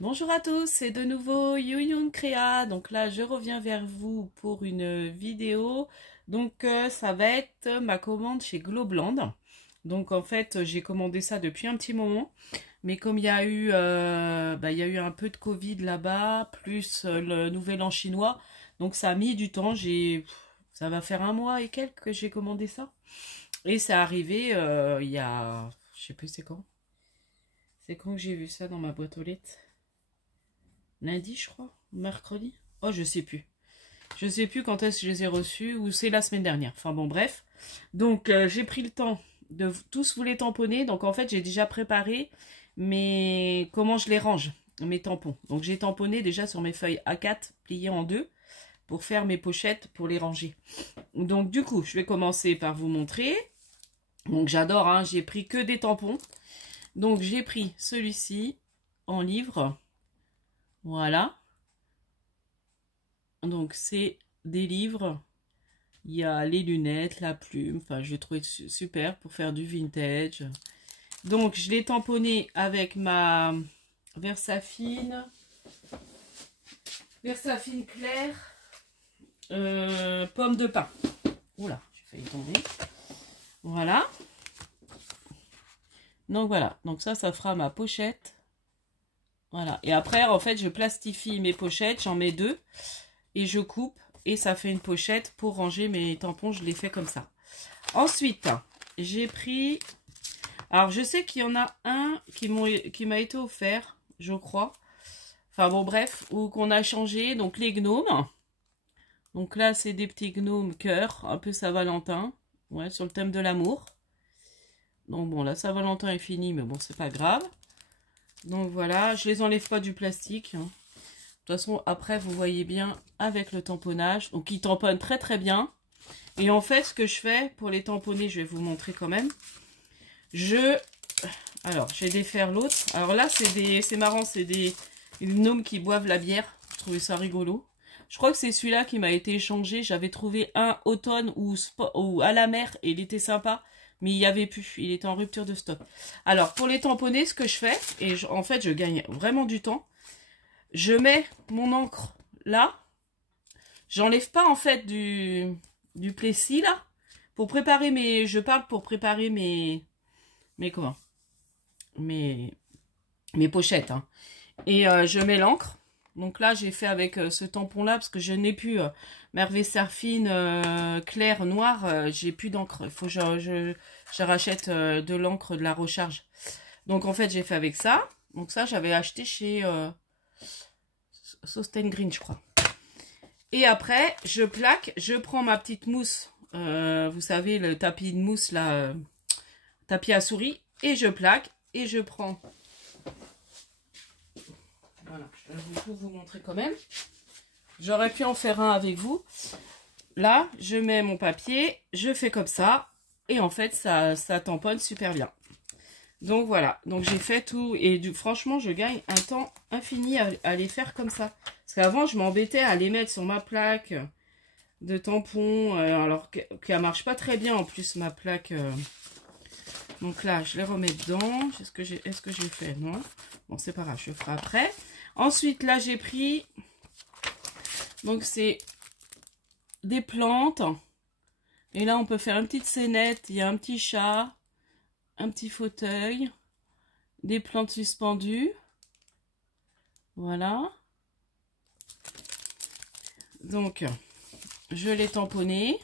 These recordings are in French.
Bonjour à tous, c'est de nouveau Yuyun Créa. Donc là, je reviens vers vous pour une vidéo. Donc ça va être ma commande chez Globland. Donc en fait, j'ai commandé ça depuis un petit moment. Mais comme il y a eu, il y a eu un peu de Covid là-bas, plus le nouvel an chinois. Donc ça a mis du temps. Ça va faire un mois et quelques que j'ai commandé ça. Et c'est arrivé il y a, je sais plus c'est quand. C'est quand que j'ai vu ça dans ma boîte aux lettres? Lundi, je crois, mercredi. Oh, je sais plus. Je sais plus quand est-ce que je les ai reçus ou c'est la semaine dernière. Enfin bon, bref. Donc, j'ai pris le temps de tous vous les tamponner. Donc, en fait, j'ai déjà préparé comment je les range, mes tampons. Donc, j'ai tamponné déjà sur mes feuilles A4 pliées en deux pour faire mes pochettes pour les ranger. Donc, du coup, je vais commencer par vous montrer. Donc, j'adore, hein, j'ai pris que des tampons. Donc, j'ai pris celui-ci en livre. Voilà. Donc, c'est des livres. Il y a les lunettes, la plume. Enfin, je l'ai trouvé super pour faire du vintage. Donc, je l'ai tamponné avec ma Versafine. Versafine claire. Pomme de pin. Oula, j'ai failli tomber. Voilà. Donc, voilà. Donc, ça fera ma pochette. Voilà. Et après, en fait, je plastifie mes pochettes. J'en mets deux. Et je coupe. Et ça fait une pochette pour ranger mes tampons. Je les fais comme ça. Ensuite, j'ai pris... Alors, je sais qu'il y en a un qui m'a été offert, je crois. Enfin, bon, bref. Ou qu'on a changé. Donc, les gnomes. Donc là, c'est des petits gnomes cœur. Un peu Saint-Valentin. Ouais, sur le thème de l'amour. Donc, bon, là, Saint-Valentin est fini. Mais bon, c'est pas grave. Donc, voilà. Je les enlève pas du plastique. De toute façon, après, vous voyez bien avec le tamponnage. Donc, ils tamponnent très, très bien. Et en fait, ce que je fais pour les tamponner, je vais vous montrer quand même. Alors, je vais défaire l'autre. Alors là, c'est marrant, c'est des gnomes qui boivent la bière. Je trouvais ça rigolo. Je crois que c'est celui-là qui m'a été échangé. J'avais trouvé un automne ou à la mer et il était sympa. Mais il n'y avait plus. Il était en rupture de stock. Alors, pour les tamponner, ce que je fais, et en fait, je gagne vraiment du temps. Je mets mon encre là. J'enlève pas en fait du plessis là. Pour préparer je parle pour préparer mes pochettes. Hein. Et je mets l'encre. Donc là, j'ai fait avec ce tampon-là parce que je n'ai plus ma Versafine claire noire. J'ai plus d'encre. Il faut que je rachète de l'encre de la recharge. Donc en fait, j'ai fait avec ça. Donc ça, j'avais acheté chez Sosten Green, je crois. Et après, je plaque. Je prends ma petite mousse. Vous savez, le tapis de mousse là, tapis à souris. Et je plaque. Et je prends... Voilà, je vais vous montrer quand même. J'aurais pu en faire un avec vous. Là, je mets mon papier, je fais comme ça. Et en fait, ça tamponne super bien. Donc voilà, donc j'ai fait tout. Et franchement, je gagne un temps infini à les faire comme ça. Parce qu'avant, je m'embêtais à les mettre sur ma plaque de tampons. Alors qu'elle marche pas très bien en plus, ma plaque... Donc là, je les remets dedans. Est-ce que j'ai fait? Non. Bon, c'est pas grave, je le ferai après. Ensuite, là, j'ai pris... Donc, c'est des plantes. Et là, on peut faire une petite scénette. Il y a un petit chat, un petit fauteuil, des plantes suspendues. Voilà. Donc, je l'ai tamponné.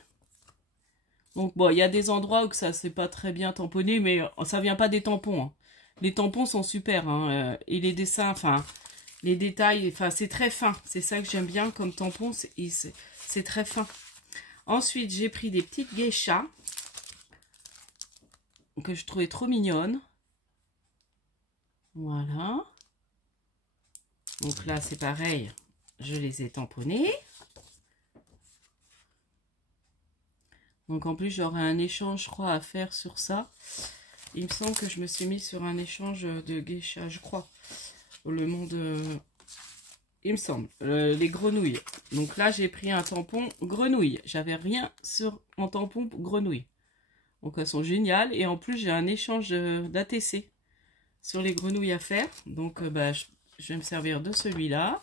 Donc, bon, il y a des endroits où ça c'est pas très bien tamponné, mais ça vient pas des tampons. Hein. Les tampons sont super. Hein, et les dessins, enfin... Les détails, enfin c'est très fin. C'est ça que j'aime bien comme tampon, c'est très fin. Ensuite, j'ai pris des petites geishas que je trouvais trop mignonnes. Voilà. Donc là, c'est pareil. Je les ai tamponnées. Donc en plus, j'aurai un échange, je crois, à faire sur ça. Il me semble que je me suis mis sur un échange de geisha, je crois. Le monde... il me semble. Les grenouilles. Donc là, j'ai pris un tampon grenouille. J'avais rien en tampon grenouille. Donc elles sont géniales. Et en plus, j'ai un échange d'ATC sur les grenouilles à faire. Donc je vais me servir de celui-là.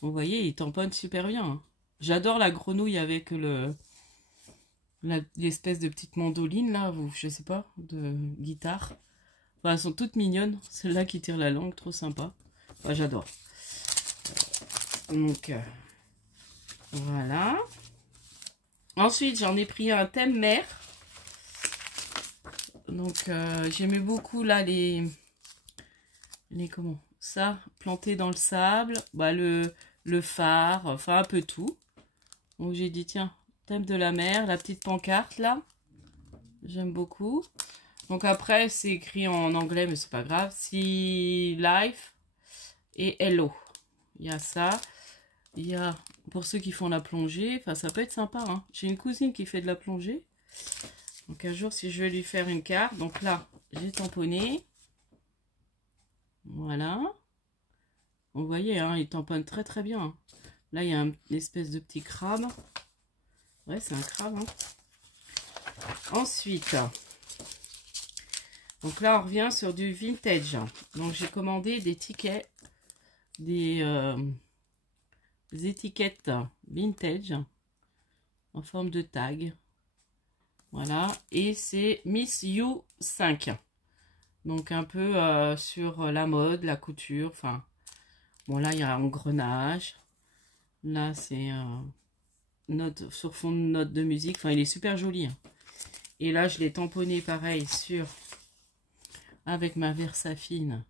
Vous voyez, il tamponne super bien. Hein. J'adore la grenouille avec l'espèce de petite mandoline là, ou je sais pas, de guitare. Enfin, elles sont toutes mignonnes. Celle-là qui tire la langue, trop sympa. Enfin, j'adore. Donc, voilà. Ensuite, j'en ai pris un thème mer. Donc, j'aimais beaucoup là les comment ça, planté dans le sable. Bah, le phare, enfin un peu tout. Donc, j'ai dit, tiens, thème de la mer, la petite pancarte là. J'aime beaucoup. Donc après, c'est écrit en anglais, mais c'est pas grave. Sea Life et Hello. Il y a ça. Il y a, pour ceux qui font la plongée, enfin ça peut être sympa. Hein. J'ai une cousine qui fait de la plongée. Donc un jour, si je vais lui faire une carte. Donc là, j'ai tamponné. Voilà. Vous voyez, hein, il tamponne très très bien. Là, il y a une espèce de petit crabe. Ouais, c'est un crabe. Hein. Ensuite... Donc là, on revient sur du vintage. Donc, j'ai commandé des tickets, des étiquettes vintage en forme de tag. Voilà. Et c'est Miss You 5. Donc, un peu sur la mode, la couture. Enfin, bon, là, il y a un engrenage. Là, c'est note sur fond de note de musique. Enfin, il est super joli. Hein. Et là, je l'ai tamponné pareil sur... avec ma Versafine,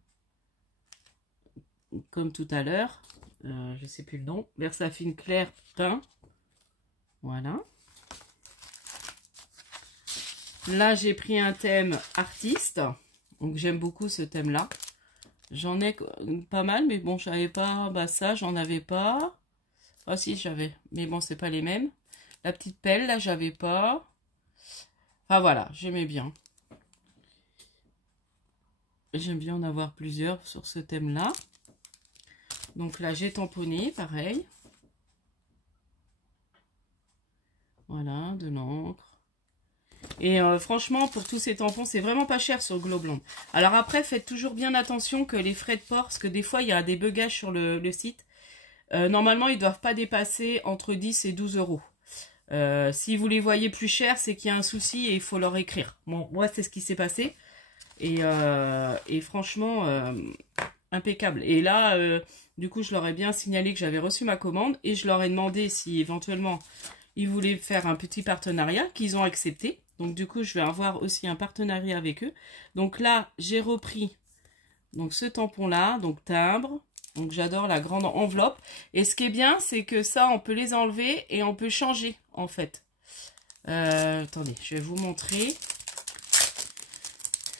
comme tout à l'heure, je sais plus le nom, Versafine clair teint, voilà. Là, j'ai pris un thème artiste, donc j'aime beaucoup ce thème-là. J'en ai pas mal, mais bon, j'avais pas, bah ça, j'en avais pas. Ah si, j'avais, mais bon, c'est pas les mêmes. La petite pelle, là, j'avais pas. Enfin voilà, j'aimais bien. J'aime bien en avoir plusieurs sur ce thème-là. Donc là, j'ai tamponné, pareil. Voilà, de l'encre. Et franchement, pour tous ces tampons, c'est vraiment pas cher sur Globland. Alors après, faites toujours bien attention que les frais de port, parce que des fois, il y a des bugages sur le site. Normalement, ils ne doivent pas dépasser entre 10 et 12 euros. Si vous les voyez plus chers, c'est qu'il y a un souci et il faut leur écrire. Bon, moi, c'est ce qui s'est passé. Et franchement, impeccable. Et là, du coup, je leur ai bien signalé que j'avais reçu ma commande et je leur ai demandé si éventuellement ils voulaient faire un petit partenariat qu'ils ont accepté. Donc du coup, je vais avoir aussi un partenariat avec eux. Donc là, j'ai repris donc ce tampon-là, donc timbre. Donc j'adore la grande enveloppe. Et ce qui est bien, c'est que ça, on peut les enlever et on peut changer en fait. Attendez, je vais vous montrer.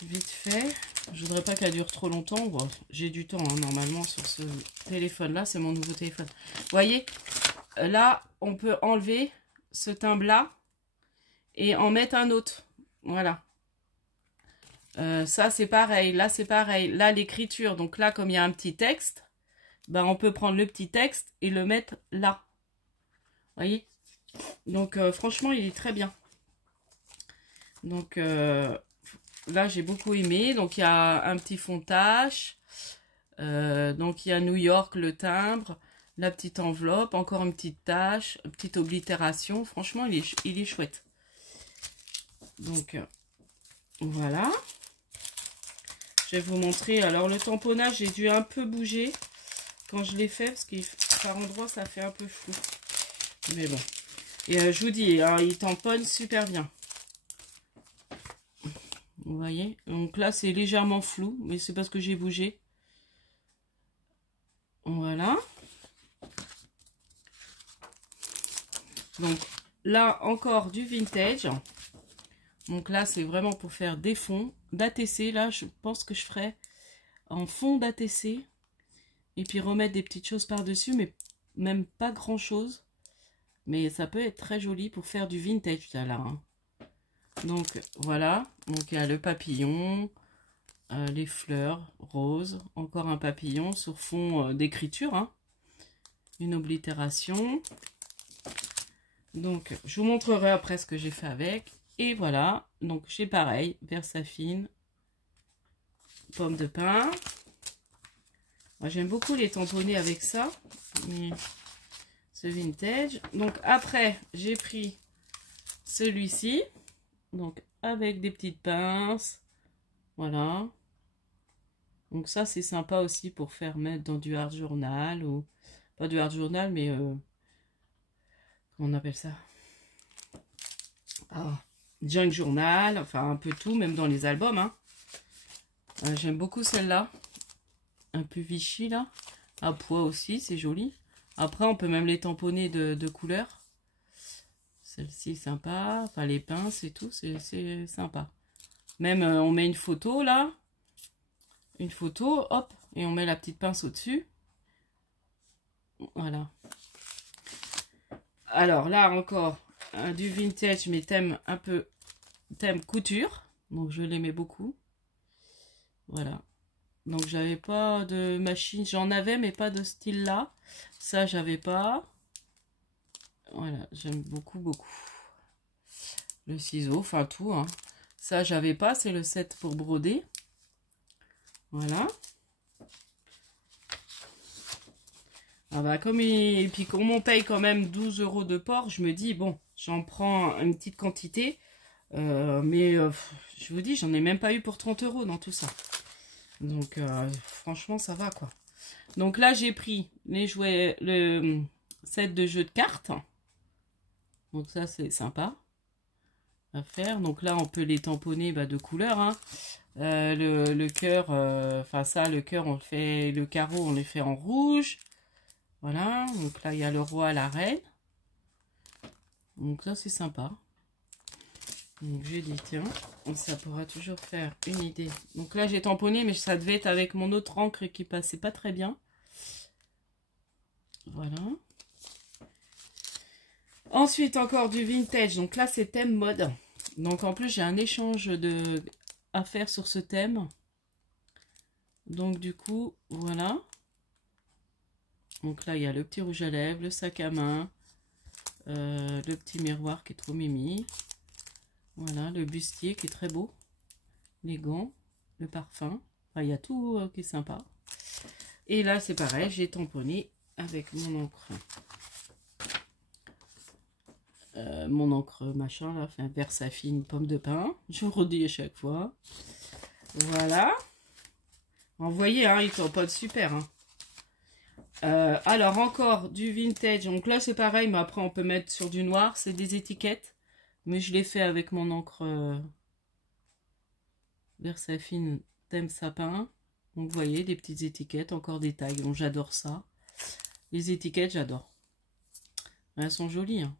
Vite fait, je voudrais pas qu'elle dure trop longtemps. Bon, j'ai du temps hein, normalement sur ce téléphone là, c'est mon nouveau téléphone. Vous voyez, là on peut enlever ce timbre là et en mettre un autre. Voilà. Ça c'est pareil, là c'est pareil. Là l'écriture, donc là comme il y a un petit texte, ben, on peut prendre le petit texte et le mettre là. Vous voyez. Donc franchement il est très bien. Donc là, j'ai beaucoup aimé. Donc, il y a un petit fond tache. Donc, il y a New York, le timbre. La petite enveloppe. Encore une petite tache. Une petite oblitération. Franchement, il est chouette. Donc, voilà. Je vais vous montrer. Alors, le tamponnage, j'ai dû un peu bouger quand je l'ai fait. Parce que par endroits, ça fait un peu flou. Mais bon. Et je vous dis, hein, il tamponne super bien. Vous voyez, donc là c'est légèrement flou, mais c'est parce que j'ai bougé. Voilà. Donc là encore du vintage. Donc là c'est vraiment pour faire des fonds d'ATC. Là je pense que je ferai en fond d'ATC. Et puis remettre des petites choses par-dessus, mais même pas grand-chose. Mais ça peut être très joli pour faire du vintage là. Hein. Donc voilà, donc il y a le papillon, les fleurs roses, encore un papillon sur fond d'écriture, hein. Une oblitération. Donc je vous montrerai après ce que j'ai fait avec. Et voilà, donc j'ai pareil, Versafine, pomme de pin. Moi, j'aime beaucoup les tamponner avec ça. Mais ce vintage. Donc après, j'ai pris celui-ci. Donc avec des petites pinces. Voilà. Donc ça, c'est sympa aussi pour faire mettre dans du art journal. Ou pas du art journal, mais... comment on appelle ça? Ah, junk journal. Enfin, un peu tout, même dans les albums. Hein. J'aime beaucoup celle-là. Un peu Vichy, là. À poids aussi, c'est joli. Après, on peut même les tamponner de couleurs. Celle-ci, sympa. Enfin, les pinces et tout, c'est sympa. Même, on met une photo, là. Une photo, hop. Et on met la petite pince au-dessus. Voilà. Alors, là, encore, du vintage, mais thème un peu... thème couture. Donc, je l'aimais beaucoup. Voilà. Donc, j'avais pas de machine. J'en avais, mais pas de style là. Ça, j'avais pas. Voilà, j'aime beaucoup, beaucoup. Le ciseau, enfin tout. Hein. Ça, j'avais pas. C'est le set pour broder. Voilà. Ah bah, et puis, comme on paye quand même 12 € de port, je me dis, bon, j'en prends une petite quantité. Mais je vous dis, j'en ai même pas eu pour 30 € dans tout ça. Donc, franchement, ça va, quoi. Donc là, j'ai pris les jouets, le set de jeux de cartes. Donc ça, c'est sympa à faire. Donc là, on peut les tamponner de couleur. Hein. Le cœur, enfin ça, le cœur, on le fait, le carreau, on les fait en rouge. Voilà. Donc là, il y a le roi, la reine. Donc ça, c'est sympa. Donc j'ai dit, tiens, ça pourra toujours faire une idée. Donc là, j'ai tamponné, mais ça devait être avec mon autre encre qui passait pas très bien. Voilà. Ensuite, encore du vintage. Donc là, c'est thème mode. Donc en plus, j'ai un échange à faire sur ce thème. Donc du coup, voilà. Donc là, il y a le petit rouge à lèvres, le sac à main, le petit miroir qui est trop mimi. Voilà, le bustier qui est très beau. Les gants, le parfum. Enfin, il y a tout qui est sympa. Et là, c'est pareil, j'ai tamponné avec mon encre. Mon encre machin, là, enfin, Versafine pomme de pin. Je vous redis à chaque fois. Voilà. Vous voyez, hein, il tamponne super. Hein. Alors, encore du vintage. Donc là, c'est pareil, mais après, on peut mettre sur du noir. C'est des étiquettes. Mais je l'ai fait avec mon encre Versafine thème sapin. Donc, vous voyez, des petites étiquettes, encore des tags. Donc, j'adore ça. Les étiquettes, j'adore. Elles sont jolies. Hein.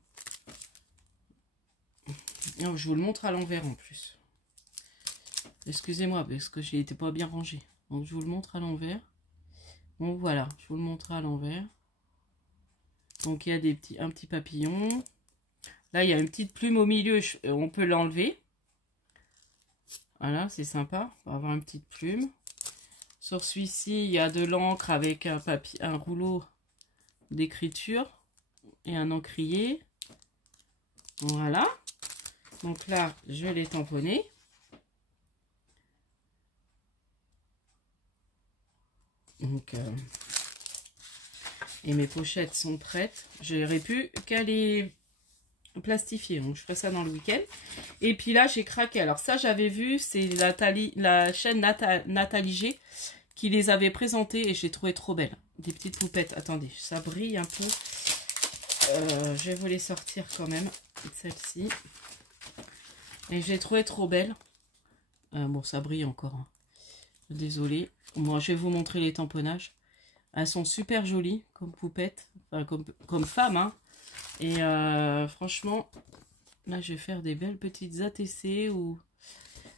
Et je vous le montre à l'envers en plus. Excusez-moi, parce que je n'étais pas bien rangé. Donc, je vous le montre à l'envers. Donc, voilà, je vous le montre à l'envers. Donc, il y a un petit papillon. Là, il y a une petite plume au milieu, on peut l'enlever. Voilà, c'est sympa, on va avoir une petite plume. Sur celui-ci, il y a de l'encre avec un rouleau d'écriture et un encrier. Voilà. Donc là, je l'ai tamponné. Donc, et mes pochettes sont prêtes. J'aurais pu qu'à les plastifier. Donc, je ferai ça dans le week-end. Et puis là, j'ai craqué. Alors ça, j'avais vu, c'est la chaîne Nathalie G qui les avait présentées et j'ai trouvé trop belles. Des petites poupettes. Attendez, ça brille un peu. Je vais vous les sortir quand même. Celle-ci. Et j'ai trouvé trop belle. Bon, ça brille encore. Hein. Désolée. Moi, je vais vous montrer les tamponnages. Elles sont super jolies comme poupettes. Enfin, comme femmes. Hein. Et franchement, là, je vais faire des belles petites ATC. Ou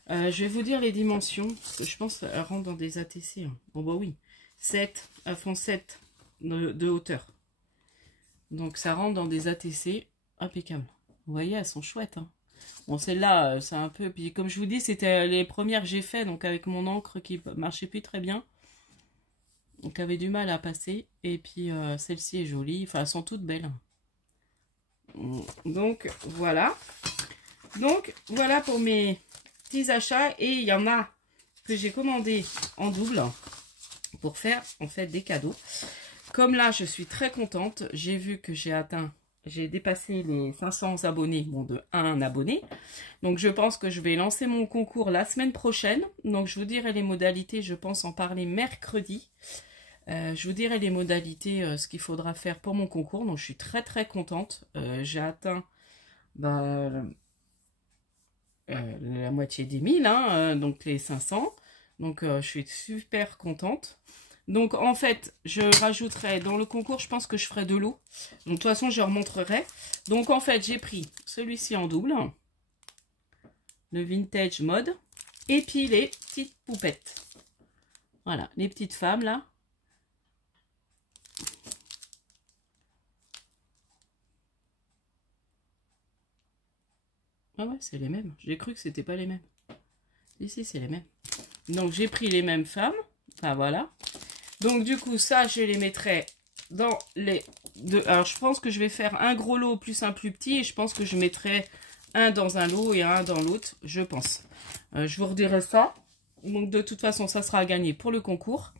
je vais vous dire les dimensions. Parce que je pense qu'elles rentrent dans des ATC. Hein. Bon, bah oui. 7. Elles font 7 de hauteur. Donc, ça rentre dans des ATC impeccables. Vous voyez, elles sont chouettes. Hein. Bon, celle-là, c'est un peu... Puis, comme je vous dis, c'était les premières que j'ai fait. Donc, avec mon encre qui marchait plus très bien. Donc, avait du mal à passer. Et puis, celle-ci est jolie. Enfin, elles sont toutes belles. Donc, voilà. Donc, voilà pour mes petits achats. Et il y en a que j'ai commandé en double. pour faire en fait des cadeaux. Comme là, je suis très contente. J'ai vu que j'ai dépassé les 500 abonnés, bon, de 1 abonné. Donc, je pense que je vais lancer mon concours la semaine prochaine. Donc, je vous dirai les modalités, je pense en parler mercredi. Je vous dirai les modalités, ce qu'il faudra faire pour mon concours. Donc, je suis très, très contente. J'ai atteint la moitié des 1000, hein, donc les 500. Donc, je suis super contente. Donc, en fait, je rajouterai dans le concours, je pense que je ferai de l'eau. Donc, de toute façon, je remontrerai. Donc, en fait, j'ai pris celui-ci en double, le Vintage Mode, et puis les petites poupettes. Voilà, les petites femmes, là. Ah ouais, c'est les mêmes. J'ai cru que c'était pas les mêmes. Ici, c'est les mêmes. Donc, j'ai pris les mêmes femmes. Enfin, voilà. Donc, du coup, ça, je les mettrai dans les deux. Alors, je pense que je vais faire un gros lot plus un plus petit. Et je pense que je mettrai un dans un lot et un dans l'autre. Je pense. Je vous redirai ça. Donc, de toute façon, ça sera à gagner pour le concours.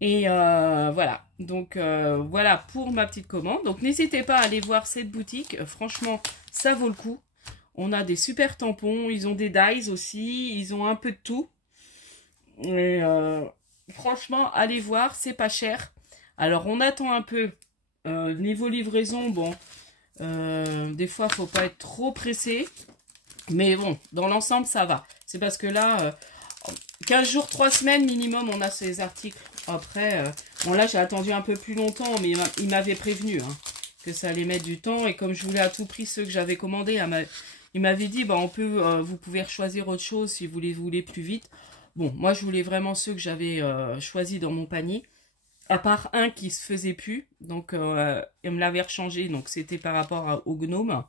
Et voilà. Donc, voilà pour ma petite commande. Donc, n'hésitez pas à aller voir cette boutique. Franchement, ça vaut le coup. On a des super tampons. Ils ont des dies aussi. Ils ont un peu de tout. Et franchement, allez voir, c'est pas cher. Alors, on attend un peu. Niveau livraison, bon, des fois, faut pas être trop pressé. Mais bon, dans l'ensemble, ça va. C'est parce que là, 15 jours, 3 semaines minimum, on a ces articles. Après, bon là, j'ai attendu un peu plus longtemps, mais il m'avait prévenu hein, que ça allait mettre du temps. Et comme je voulais à tout prix ceux que j'avais commandés, il m'avait dit, bah, vous pouvez choisir autre chose si vous les voulez plus vite. Bon, moi, je voulais vraiment ceux que j'avais choisis dans mon panier. À part un qui se faisait plus. Donc, il me l'avait rechangé. Donc, c'était par rapport au gnome.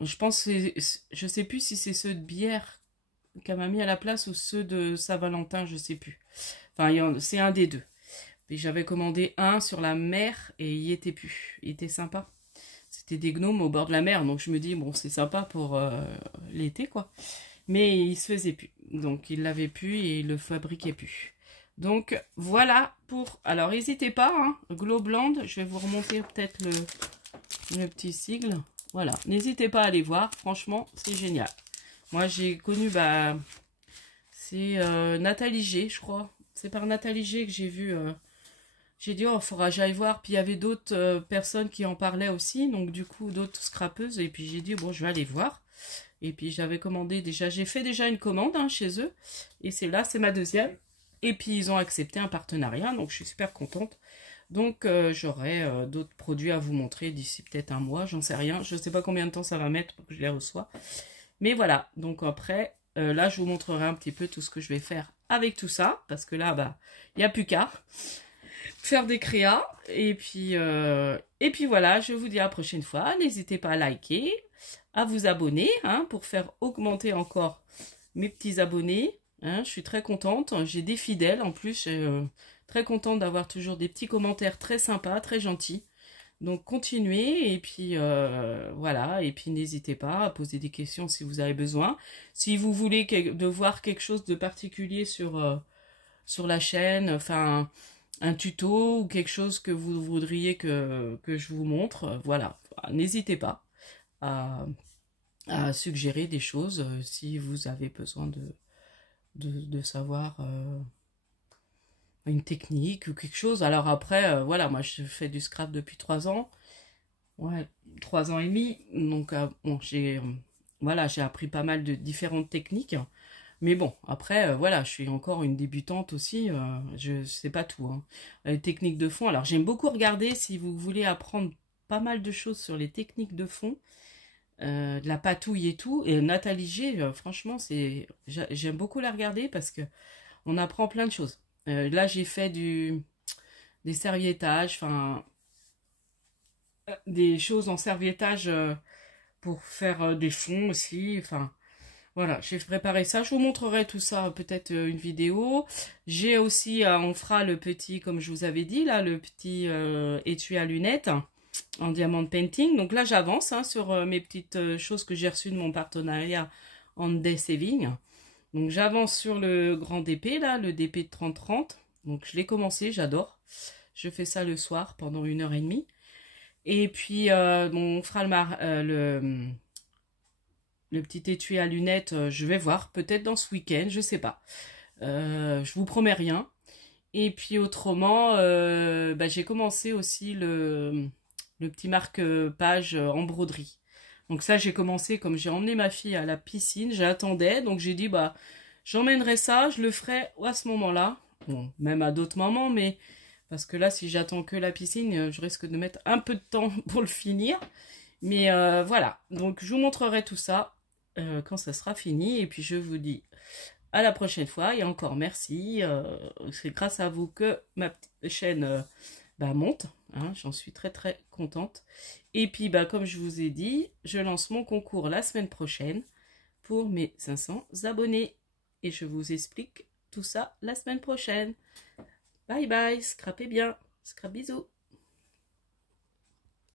Je pense je sais plus si c'est ceux de bière qu'elle m'a mis à la place ou ceux de Saint-Valentin, je sais plus. Enfin, c'est un des deux. Et j'avais commandé un sur la mer et il y était plus. Il était sympa. C'était des gnomes au bord de la mer. Donc, je me dis, bon, c'est sympa pour l'été, quoi. Mais il se faisait plus. Donc, il l'avait plus et il le fabriquait plus. Donc, voilà pour... Alors, n'hésitez pas, hein, Globland, je vais vous remonter peut-être le petit sigle. Voilà, n'hésitez pas à aller voir. Franchement, c'est génial. Moi, j'ai connu, c'est Nathalie G, je crois. C'est par Nathalie G que j'ai vu... j'ai dit, oh, il faudra que j'aille voir. Puis, il y avait d'autres personnes qui en parlaient aussi. Donc, du coup, d'autres scrapeuses. Et puis, j'ai dit, bon, je vais aller voir. Et puis, j'avais commandé déjà... J'ai fait déjà une commande hein, chez eux. Et c'est ma deuxième. Et puis, ils ont accepté un partenariat. Donc, je suis super contente. Donc, j'aurai d'autres produits à vous montrer d'ici peut-être un mois. J'en sais rien. Je ne sais pas combien de temps ça va mettre pour que je les reçois. Mais voilà. Donc, après, là, je vous montrerai un petit peu tout ce que je vais faire avec tout ça. Parce que là, il n'y a plus qu'à faire des créas. Et puis voilà. Je vous dis à la prochaine fois. N'hésitez pas à liker, à vous abonner hein, pour faire augmenter encore mes petits abonnés. Hein, je suis très contente. J'ai des fidèles en plus. Très contente d'avoir toujours des petits commentaires très sympas, très gentils. Donc continuez et puis voilà. Et puis n'hésitez pas à poser des questions si vous avez besoin. Si vous voulez de voir quelque chose de particulier sur la chaîne, enfin un tuto ou quelque chose que vous voudriez que je vous montre, voilà. N'hésitez pas à suggérer des choses si vous avez besoin de savoir une technique ou quelque chose. Alors après, voilà, moi je fais du scrap depuis 3 ans. Ouais, 3 ans et demi. Donc bon, voilà, j'ai appris pas mal de différentes techniques. Mais bon, après, voilà, je suis encore une débutante aussi. Je sais pas tout. Hein. Les techniques de fond. Alors j'aime beaucoup regarder si vous voulez apprendre pas mal de choses sur les techniques de fond. De la patouille et tout. Et Nathalie G, franchement, j'aime beaucoup la regarder parce que on apprend plein de choses. Là, j'ai fait des serviettages, enfin, des choses en serviettage pour faire des fonds aussi. Enfin, voilà, j'ai préparé ça. Je vous montrerai tout ça, peut-être une vidéo. J'ai aussi, on fera le petit, comme je vous avais dit, là, le petit étui à lunettes en diamant painting. Donc là, j'avance hein, sur mes petites choses que j'ai reçues de mon partenariat en Day Saving. Donc j'avance sur le grand DP, là, le DP de 30-30. Donc je l'ai commencé, j'adore. Je fais ça le soir pendant 1 h 30. Et puis on fera le petit étui à lunettes, je vais voir, peut-être dans ce week-end, je sais pas. Je vous promets rien. Et puis autrement, j'ai commencé aussi le petit marque-page en broderie. Donc ça, j'ai commencé comme j'ai emmené ma fille à la piscine, j'attendais, donc j'ai dit j'emmènerai ça, je le ferai à ce moment-là. Bon, même à d'autres moments, mais parce que là, si j'attends que la piscine, je risque de mettre un peu de temps pour le finir. Mais voilà, donc je vous montrerai tout ça quand ça sera fini. Et puis je vous dis à la prochaine fois. Et encore merci. C'est grâce à vous que ma chaîne monte. Hein, j'en suis très très contente. Et puis comme je vous ai dit, je lance mon concours la semaine prochaine pour mes 500 abonnés. Et je vous explique tout ça la semaine prochaine. Bye bye, scrapez bien. Scrap bisous.